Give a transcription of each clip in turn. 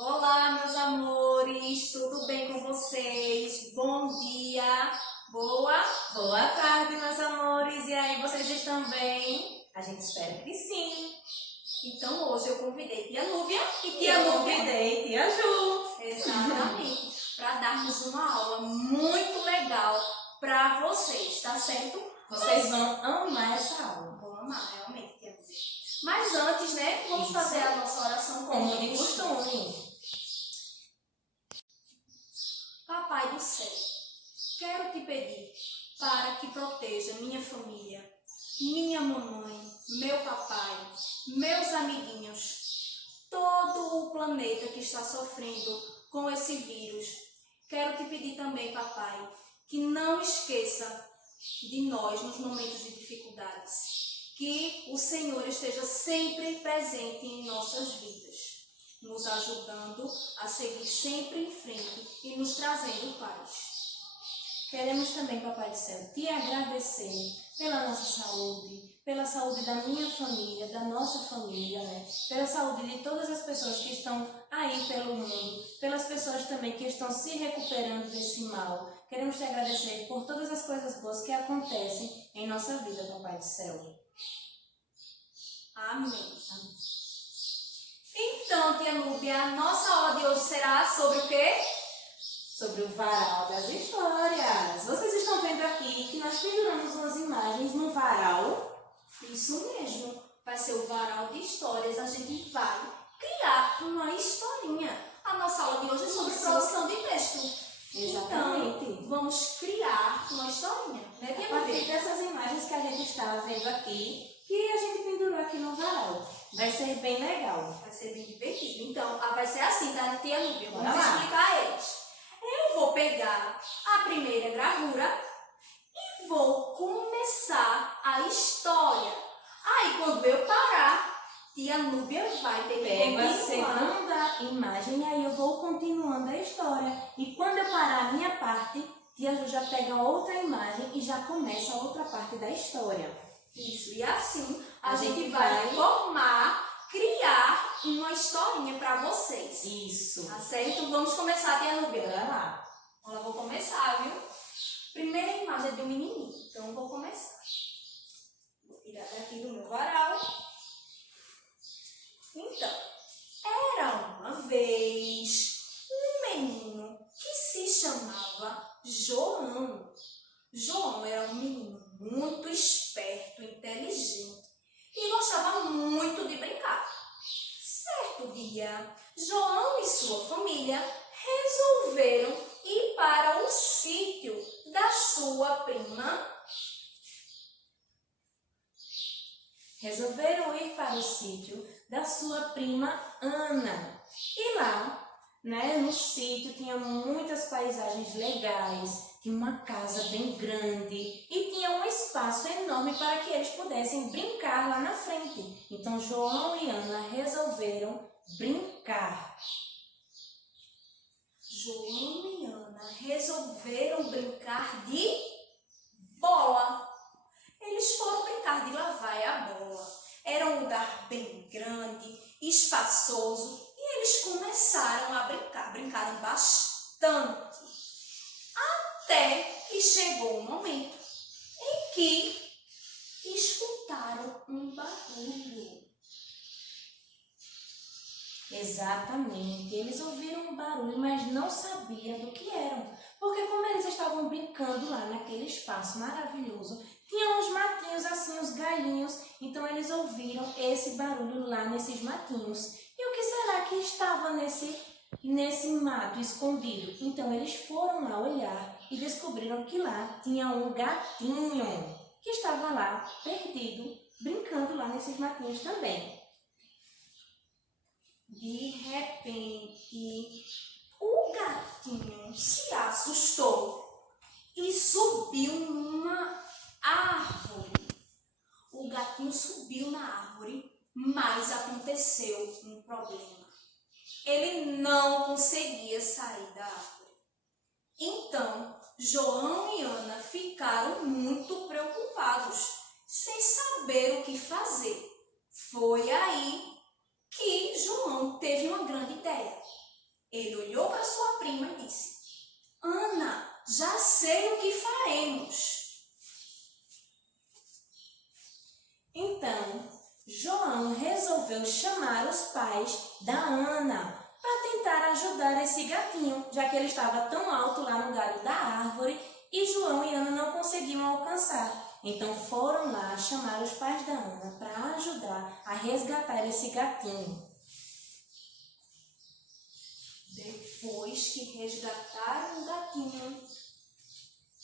Olá, meus amores, tudo bem com vocês? Bom dia, boa tarde, meus amores. E aí, vocês estão bem? A gente espera que sim. Então, hoje eu convidei Tia Núbia e Tia Núbia. Convidei Tia Ju. Exatamente, para darmos uma aula muito legal para vocês, tá certo? Vocês vão amar essa aula. Vou amar, realmente, Tia Núbia. Mas antes, né, vamos fazer a nossa oração Como de costume. Papai do céu, quero te pedir para que proteja minha família, minha mamãe, meu papai, meus amiguinhos, todo o planeta que está sofrendo com esse vírus. Quero te pedir também, papai, que não esqueça de nós nos momentos de dificuldades, que o Senhor esteja sempre presente em nossas vidas, nos ajudando a seguir sempre em frente e nos trazendo paz. Queremos também, Papai do Céu, te agradecer pela nossa saúde, pela saúde da minha família, da nossa família, né? Pela saúde de todas as pessoas que estão aí pelo mundo, pelas pessoas também que estão se recuperando desse mal. Queremos te agradecer por todas as coisas boas que acontecem em nossa vida, Papai do Céu. Amém. Então, Tia Núbia, a nossa aula de hoje será sobre o quê? Sobre o varal das histórias. Vocês estão vendo aqui que nós penduramos umas imagens no varal. Isso mesmo, vai ser o varal de histórias. A gente vai criar uma historinha. A nossa aula de hoje é sobre produção de texto. Exatamente. Então, vamos criar uma historinha, né, Tia A partir Núbia? dessas imagens que a gente está vendo aqui, que a gente pendurou aqui no varal. Vai ser bem legal. Vai ser bem divertido. Então, vai ser assim, tá, Tia Núbia? Vamos Bora lá. explicar a eles. Eu vou pegar a primeira gravura e vou começar a história. Aí, quando eu parar, Tia Núbia vai ter que Pego a continuar. segunda imagem e aí eu vou continuando a história. E quando eu parar a minha parte, Tia Ju já pega outra imagem e já começa a outra parte da história. Isso, e assim a A gente gente vai vai criar uma historinha para vocês. Isso. Tá certo? Vamos começar, Tia Núbia. Bora lá. Eu vou começar, viu? Primeira imagem é de um menininho, então eu vou começar. Vou tirar daqui do meu varal. Então, era uma vez um menino que se chamava João. João era um menino muito esperto, inteligente e gostava muito de brincar. Certo dia, João e sua família resolveram ir para o sítio da sua prima. Resolveram ir para o sítio da sua prima Ana. E lá, no sítio tinha muitas paisagens legais, tinha uma casa bem grande e tinha um espaço enorme para que eles pudessem brincar lá na frente. Então João e Ana resolveram brincar. João e Ana resolveram brincar de bola. Eles foram brincar de lá vai a bola. Era um lugar bem grande, espaçoso, e eles começaram a brincar. Brincaram bastante. Até que chegou um momento em que escutaram um barulho. Exatamente, eles ouviram um barulho, mas não sabiam do que eram. Porque como eles estavam brincando lá naquele espaço maravilhoso, tinha uns matinhos assim, uns galhinhos, então eles ouviram esse barulho lá nesses matinhos. E o que será que estava nesse mato escondido? Então eles foram lá olhar e descobriram que lá tinha um gatinho que estava lá perdido, brincando lá nesses matinhos também. De repente, o gatinho se assustou e subiu numa árvore. O gatinho subiu na árvore, mas aconteceu um problema. Ele não conseguia sair da árvore. Então, João e Ana ficaram muito preocupados, sem saber o que fazer. Foi aí que João teve uma grande ideia. Ele olhou para sua prima e disse: Ana, já sei o que faremos. Então, João resolveu chamar os pais da Ana para tentar ajudar esse gatinho, já que ele estava tão alto lá no galho da árvore e João e Ana não conseguiam alcançar. Então foram lá chamar os pais da Ana para ajudar a resgatar esse gatinho. Depois que resgataram o gatinho,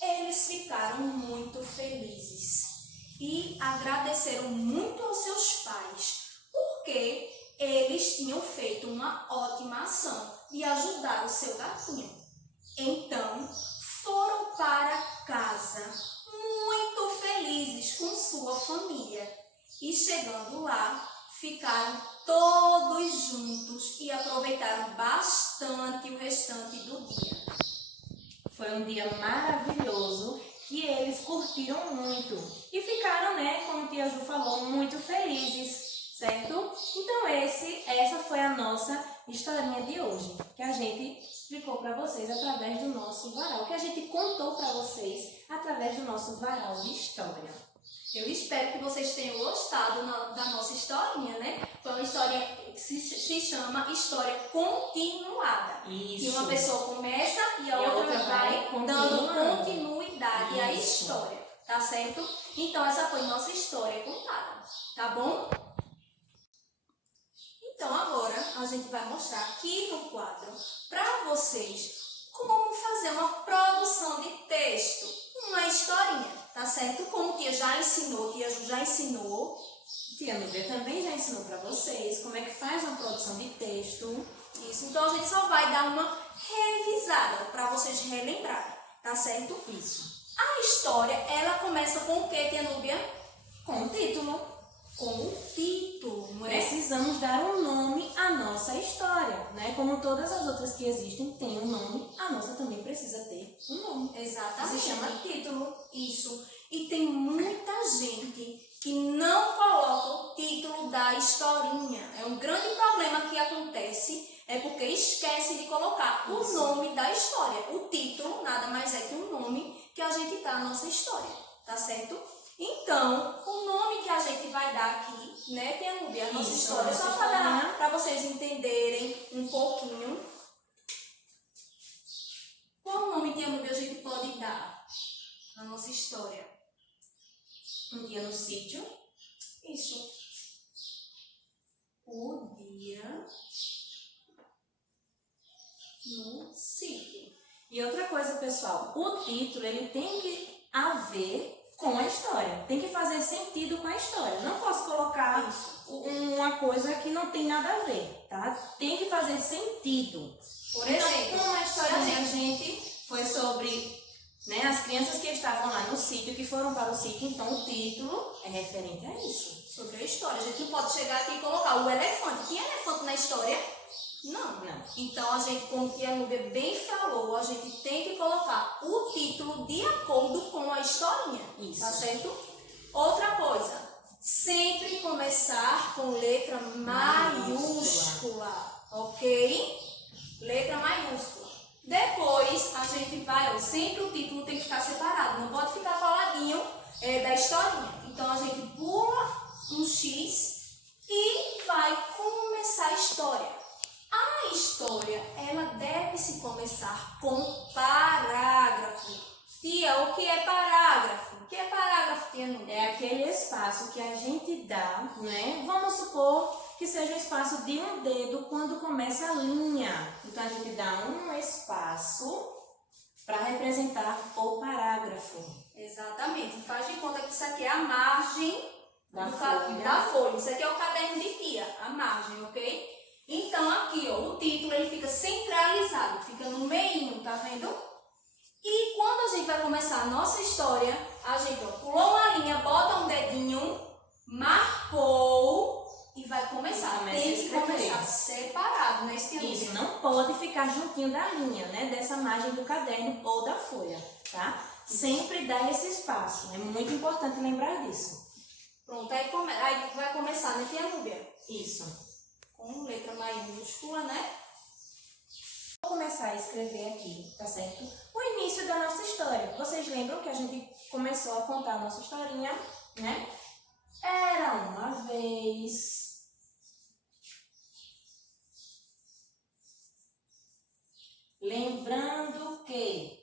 eles ficaram muito felizes e agradeceram muito aos seus pais, porque eles tinham feito uma ótima ação de ajudar o seu gatinho. Então, foram para casa muito felizes com sua família e chegando lá, ficaram todos juntos e aproveitaram bastante o restante do dia. Foi um dia maravilhoso que eles curtiram muito e ficaram, como tia Ju falou, muito felizes, certo? Então essa foi a nossa historinha de hoje, que a gente explicou para vocês através do nosso varal, que a gente contou para vocês através do nosso varal de história. Eu espero que vocês tenham gostado da nossa historinha, né? Foi uma história que se chama História Continuada. Isso. Que uma pessoa começa e a outra vai dando continuidade à história, tá certo? Então, essa foi nossa história contada, tá bom? Então, agora a gente vai mostrar aqui no quadro para vocês como fazer uma produção de texto, uma historinha. Tá certo? Como tia já ensinou, tia Ju já ensinou. Tia Núbia também já ensinou para vocês como é que faz uma produção de texto. Isso, então a gente só vai dar uma revisada para vocês relembrarem, tá certo? Isso. A história, ela começa com o que, tia Núbia? Com o título. Com o título, não é? Precisamos dar um nome à nossa história, né? Como todas as outras que existem têm um nome, a nossa também precisa ter um nome. Exatamente. Se chama título. Isso. E tem muita gente que não coloca o título da historinha. É um grande problema que acontece, é porque esquece de colocar o nome da história. O título nada mais é que um nome que a gente dá à nossa história, tá certo? Então, o nome que a gente vai dar aqui, né, tia Núbia, a nossa história, só para vocês entenderem um pouquinho. Qual nome, tia Núbia, a gente pode dar na nossa história? Um dia no sítio. Isso. O dia no sítio. E outra coisa, pessoal, o título ele tem que haver com a história, tem que fazer sentido com a história. Não posso colocar uma coisa que não tem nada a ver, tá? Tem que fazer sentido. Por exemplo, como a história da gente foi sobre, as crianças que estavam lá no sítio, que foram para o sítio, então o título é referente a isso. Sobre a história. A gente não pode chegar aqui e colocar o elefante. Tinha elefante na história? Não. Então, a gente, como a tia Núbia bem falou, a gente tem que colocar o título de acordo com a historinha. Isso. Tá certo? Outra coisa, sempre começar com letra maiúscula, ok? Letra maiúscula. Depois, a gente vai, sempre o título tem que ficar separado, não pode ficar coladinho da historinha. Então, a gente pula um X e vai começar a história. A história, ela deve se começar com parágrafo. Tia, o que é parágrafo? O que é parágrafo, tia Núbia? É aquele espaço que a gente dá, Vamos supor que seja o espaço de um dedo quando começa a linha. Então, a gente dá um espaço para representar o parágrafo. Exatamente. Faz de conta que isso aqui é a margem da folha. Isso aqui é o caderno de tia, a margem, ok? Então, aqui, o título, ele fica centralizado, fica no meio, tá vendo? E quando a gente vai começar a nossa história, a gente pulou uma linha, bota um dedinho, marcou e vai começar. Tem que começar separado, né? Isso, não pode ficar juntinho da linha, dessa margem do caderno ou da folha, tá? Sempre dá esse espaço, é muito importante lembrar disso. Pronto, aí vai começar, né, tia Núbia? Isso. Com letra maiúscula, né? começar a escrever aqui, tá certo? O início da nossa história. Vocês lembram que a gente começou a contar a nossa historinha, né? Era uma vez. Lembrando que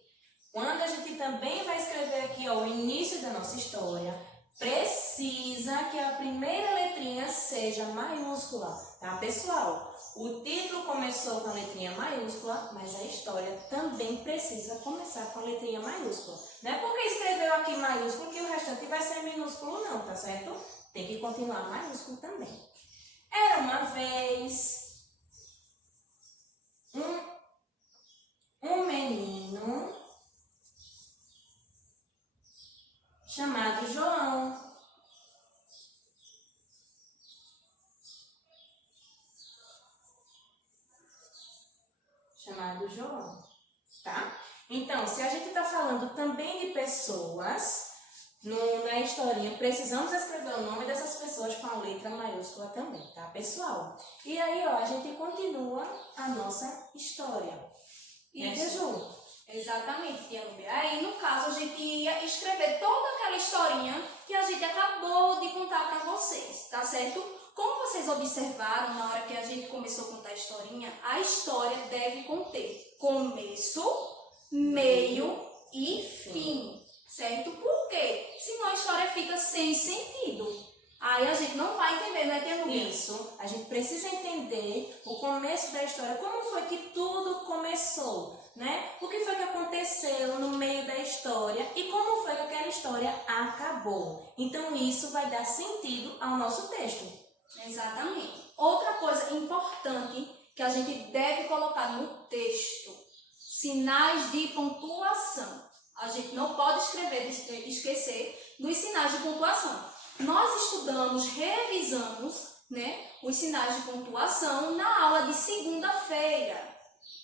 quando a gente também vai escrever aqui ó, o início da nossa história, precisa que a primeira letrinha seja maiúscula, tá, pessoal? O título começou com a letrinha maiúscula, mas a história também precisa começar com a letrinha maiúscula. Não é porque escreveu aqui maiúsculo que o restante vai ser minúsculo não, tá certo? Tem que continuar maiúsculo também. Era uma vez um menino chamado João. Tá? Então, se a gente está falando também de pessoas, na historinha, precisamos escrever o nome dessas pessoas com a letra maiúscula também, tá, pessoal? E aí, ó, a gente continua a nossa história. Isso. Ju? Exatamente, tia Nubia. Aí, no caso, a gente ia escrever toda aquela historinha que a gente acabou de contar para vocês, tá certo? Como vocês observaram na hora que a gente começou a contar a historinha, a história deve conter começo, meio e fim, certo? Por quê? Senão a história fica sem sentido. Aí a gente não vai entender, não é, tia Nubia? Isso, a gente precisa entender o começo da história, como foi que tudo começou, né? O que foi que aconteceu no meio da história e como foi que aquela história acabou. Então isso vai dar sentido ao nosso texto. Exatamente. Outra coisa importante que a gente deve colocar no texto, sinais de pontuação. A gente não pode esquecer dos sinais de pontuação. Nós estudamos, revisamos, né, os sinais de pontuação na aula de segunda-feira,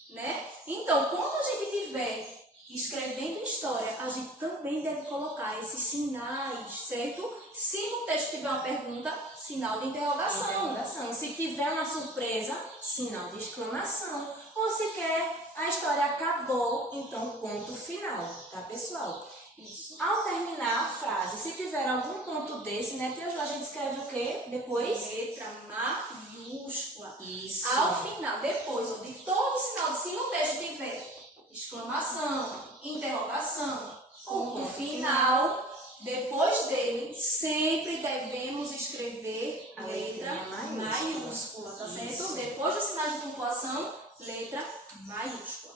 né? Então, quando a gente estiver escrevendo história, a gente também deve colocar esses sinais, certo? Se no texto tiver uma pergunta, sinal de interrogação. Se tiver uma surpresa, sinal de exclamação. Ou se quer, a história acabou, então ponto final, tá, pessoal? Isso. Ao terminar a frase, se tiver algum ponto desse, né, Tia Ju, a gente escreve o quê? Depois? Letra maiúscula. Isso. Ao final, depois de todo sinal, se no texto tiver exclamação, interrogação, ponto final, depois dele, sempre devemos escrever a letra maiúscula, tá certo? Depois do sinal de pontuação, letra maiúscula.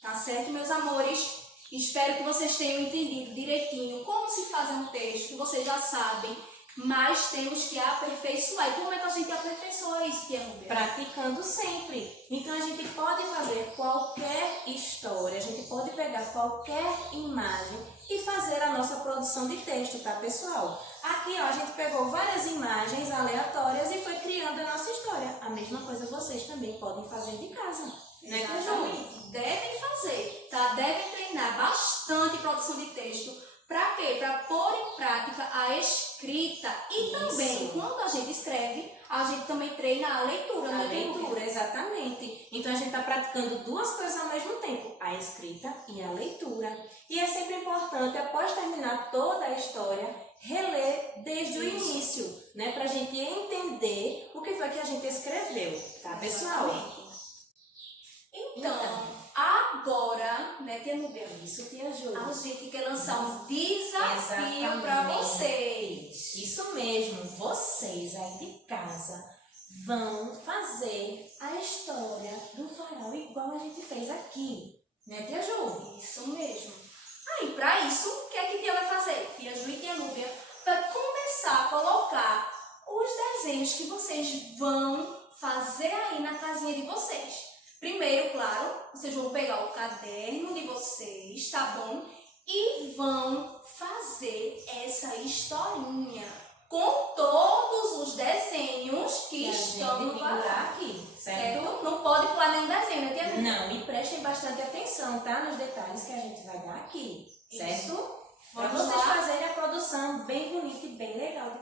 Tá certo, meus amores? Espero que vocês tenham entendido direitinho como se faz um texto, vocês já sabem, mas temos que aperfeiçoar. E como é que a gente aperfeiçoa isso, Tia Nubia? Praticando sempre. Então a gente pode fazer qualquer história, a gente pode pegar qualquer imagem e fazer a nossa produção de texto, tá, pessoal? Aqui, ó, a gente pegou várias imagens aleatórias e foi criando a nossa história. A mesma coisa vocês também podem fazer de casa. Né, Exatamente. Devem fazer, tá? Devem treinar bastante produção de texto. Para quê? Para pôr em prática a escrita. E também, quando a gente escreve, a gente também treina a leitura. A leitura, exatamente. Então a gente está praticando duas coisas ao mesmo tempo, a escrita e a leitura. E é sempre importante, após terminar toda a história, reler desde o início, né? Para a gente entender o que foi que a gente escreveu, tá, pessoal? Exatamente. Então, agora, né, Tia Nubia? Isso, Tia Ju. A gente quer lançar um desafio para vocês. Isso mesmo, vocês aí de casa vão fazer a história do varal igual a gente fez aqui, né, Tia Ju? Isso mesmo. Aí, para isso, o que é que Tia vai fazer? Tia Ju e Tia Nubia vai começar a colocar os desenhos que vocês vão fazer aí na casinha de vocês. Primeiro, claro, vocês vão pegar o caderno de vocês, tá bom? E vão fazer essa historinha com todos os desenhos que estão no varal aqui, certo? Não pode pular nenhum desenho, né, Tia? Não, e prestem bastante atenção, tá? Nos detalhes que a gente vai dar aqui, certo? Para vocês fazerem a produção bem bonita e bem legal.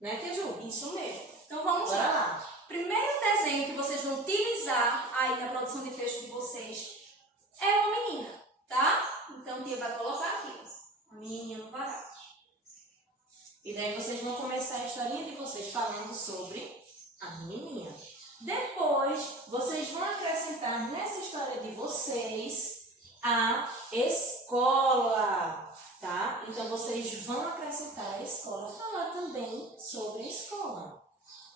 Né, Tia Ju? Isso mesmo. Então vamos Bora lá. lá. Primeiro desenho que vocês vão utilizar aí na produção produção de texto de vocês é uma menina, tá? Então, tia vai colocar aqui, a menininha no varal. E daí vocês vão começar a historinha de vocês falando sobre a menininha. Depois, vocês vão acrescentar nessa história de vocês a escola, tá? Então, vocês vão acrescentar a escola, falar também sobre a escola.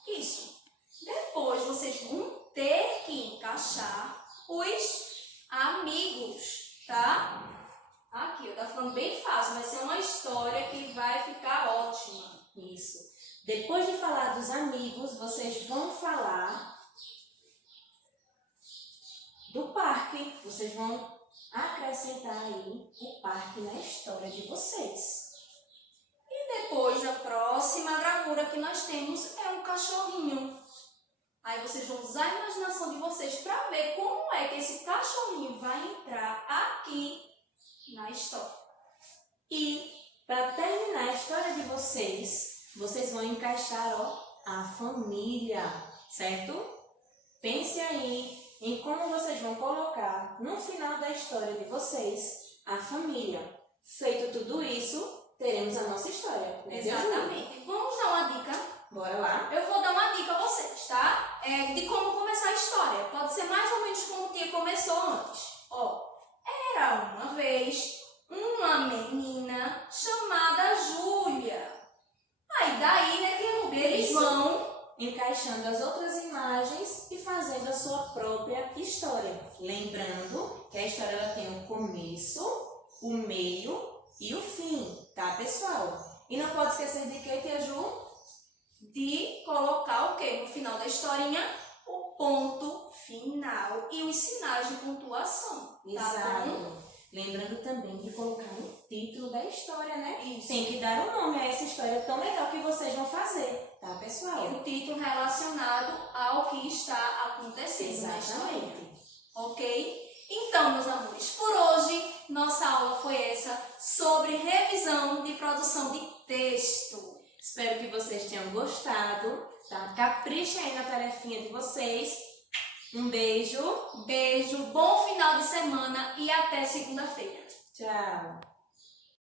Isso. Depois, vocês vão ter que encaixar os amigos, tá? Aqui, tá ficando bem fácil, vai ser uma história que vai ficar ótima. Isso. Depois de falar dos amigos, vocês vão falar do parque. Vocês vão acrescentar aí o parque na história de vocês. E depois, a próxima gravura que nós temos é um cachorrinho. Aí vocês vão usar a imaginação de vocês para ver como é que esse cachorrinho vai entrar aqui na história. E para terminar a história de vocês, vocês vão encaixar a família, certo? Pense aí em como vocês vão colocar no final da história de vocês a família. Feito tudo isso, teremos a nossa história. Né? Exatamente. Vamos dar uma dica? Bora lá? Eu vou dar uma dica a vocês, tá? De como começar a história. Pode ser mais ou menos como tia começou antes. Ó, era uma vez uma menina chamada Júlia. Aí daí, né, tia Nubia, eles vão encaixando as outras imagens e fazendo a sua própria história. Lembrando que a história ela tem o começo, o meio e o fim, tá, pessoal? E não pode esquecer de quê, tia Ju? De colocar o quê? No final da historinha, o ponto final e os sinais de pontuação. Exato. Tá bom? Lembrando também de colocar o título da história, né? Isso. Tem que dar um nome a essa história tão legal que vocês vão fazer, tá, pessoal? E o título relacionado ao que está acontecendo na história. Exatamente. Ok? Então, meus amores, por hoje, nossa aula foi essa sobre revisão de produção de texto. Espero que vocês tenham gostado, tá? Caprichem aí na tarefinha de vocês. Um beijo. Beijo, bom final de semana e até segunda-feira. Tchau.